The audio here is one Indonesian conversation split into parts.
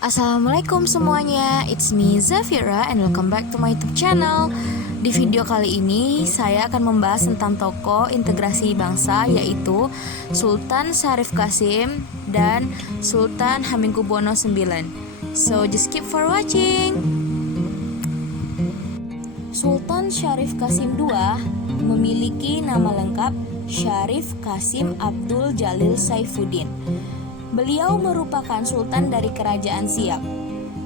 Assalamualaikum semuanya, it's me Zafira and welcome back to my YouTube channel. Di video kali ini saya akan membahas tentang tokoh integrasi bangsa, yaitu Sultan Syarif Qasim dan Sultan Hamengkubuwono IX. So just keep for watching. Sultan Syarif Qasim II memiliki nama lengkap Syarif Qasim Abdul Jalil Saifuddin. Beliau merupakan sultan dari kerajaan Siak.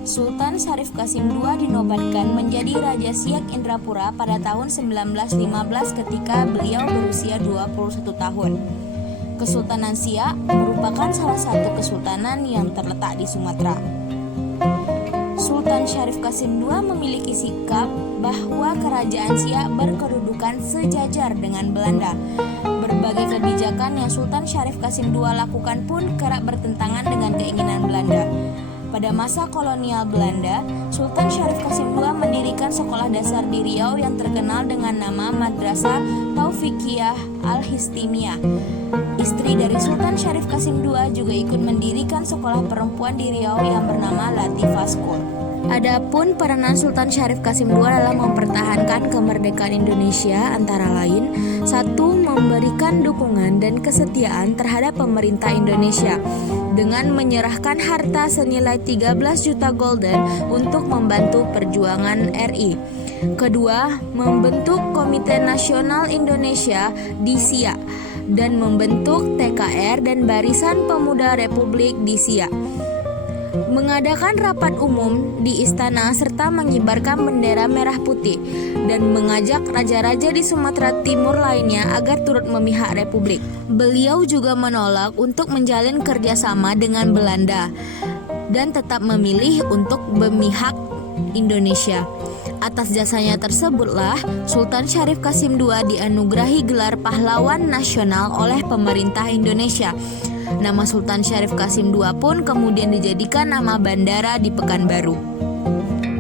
Sultan Syarif Qasim II dinobatkan menjadi Raja Siak Indrapura pada tahun 1915 ketika beliau berusia 21 tahun. Kesultanan Siak merupakan salah satu kesultanan yang terletak di Sumatera. Sultan Syarif Qasim II memiliki sikap bahwa kerajaan Siak berkedudukan sejajar dengan Belanda. Berbagai kebijakan yang Sultan Syarif Qasim II lakukan pun kerap bertentangan dengan keinginan Belanda. Pada masa kolonial Belanda, Sultan Syarif Qasim II mendirikan sekolah dasar di Riau yang terkenal dengan nama Madrasah Taufikiyah Al-Histimiyah. Istri dari Sultan Syarif Qasim II juga ikut mendirikan sekolah perempuan di Riau yang bernama Latifah School. Adapun peranan Sultan Syarif Qasim II dalam mempertahankan kemerdekaan Indonesia antara lain: 1. Memberikan dukungan dan kesetiaan terhadap pemerintah Indonesia dengan menyerahkan harta senilai 13 juta golden untuk membantu perjuangan RI. Kedua, membentuk Komite Nasional Indonesia di Siak dan membentuk TKR dan Barisan Pemuda Republik di Siak. Mengadakan rapat umum di istana serta mengibarkan bendera merah putih dan mengajak raja-raja di Sumatera Timur lainnya agar turut memihak Republik. Beliau juga menolak untuk menjalin kerjasama dengan Belanda dan tetap memilih untuk memihak Indonesia. Atas jasanya tersebutlah Sultan Syarif Qasim II dianugerahi gelar pahlawan nasional oleh pemerintah Indonesia. Nama Sultan Syarif Qasim II pun kemudian dijadikan nama bandara di Pekanbaru.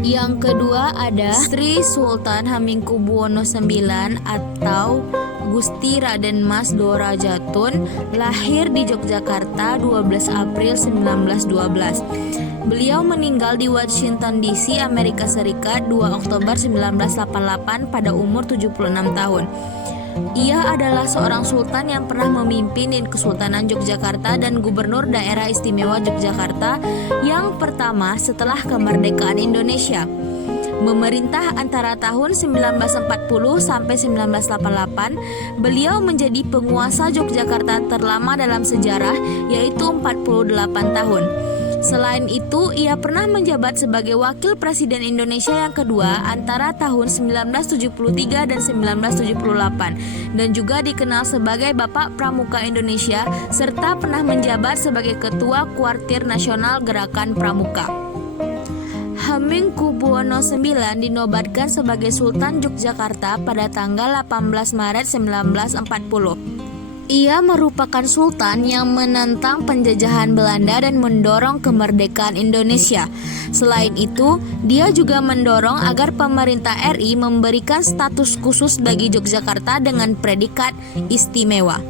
Yang kedua ada Sri Sultan Hamengkubuwono IX atau Gusti Raden Mas Dorajatun, lahir di Yogyakarta 12 April 1912. Beliau meninggal di Washington DC, Amerika Serikat 2 Oktober 1988 pada umur 76 tahun. Ia adalah seorang sultan yang pernah memimpin Kesultanan Yogyakarta dan Gubernur Daerah Istimewa Yogyakarta yang pertama setelah kemerdekaan Indonesia. Memerintah antara tahun 1940 sampai 1988, beliau menjadi penguasa Yogyakarta terlama dalam sejarah, yaitu 48 tahun. Selain itu, ia pernah menjabat sebagai Wakil Presiden Indonesia yang kedua antara tahun 1973 dan 1978 dan juga dikenal sebagai Bapak Pramuka Indonesia serta pernah menjabat sebagai Ketua Kuartir Nasional Gerakan Pramuka. Hamengkubuwono IX dinobatkan sebagai Sultan Yogyakarta pada tanggal 18 Maret 1940. Ia merupakan sultan yang menentang penjajahan Belanda dan mendorong kemerdekaan Indonesia. Selain itu, dia juga mendorong agar pemerintah RI memberikan status khusus bagi Yogyakarta dengan predikat istimewa.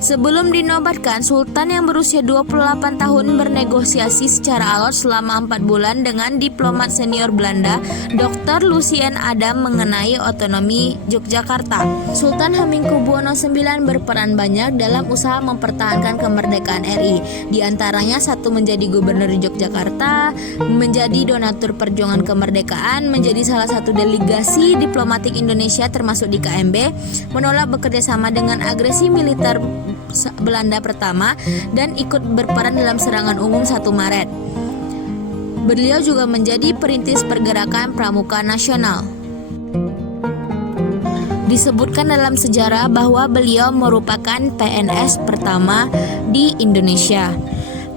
Sebelum dinobatkan, Sultan yang berusia 28 tahun bernegosiasi secara alot selama 4 bulan dengan diplomat senior Belanda, Dr. Lucien Adam, mengenai otonomi Yogyakarta. Sultan Hamengkubuwono IX berperan banyak dalam usaha mempertahankan kemerdekaan RI. Di antaranya 1. Menjadi gubernur Yogyakarta, menjadi donatur perjuangan kemerdekaan, menjadi salah satu delegasi diplomatik Indonesia termasuk di KMB, menolak bekerja sama dengan agresi militer Belanda pertama, dan ikut berperan dalam serangan umum 1 Maret. Beliau juga menjadi perintis pergerakan Pramuka Nasional. Disebutkan dalam sejarah bahwa beliau merupakan PNS pertama di Indonesia.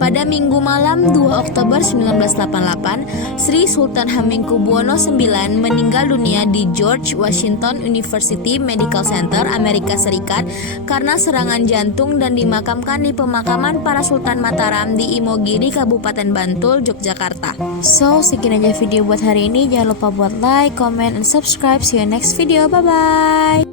Pada Minggu malam 2 Oktober 1988, Sri Sultan Hamengkubuwono IX meninggal dunia di George Washington University Medical Center, Amerika Serikat karena serangan jantung dan dimakamkan di pemakaman para Sultan Mataram di Imogiri, Kabupaten Bantul, Yogyakarta. So, sekian aja video buat hari ini. Jangan lupa buat like, comment, and subscribe. See you next video. Bye-bye.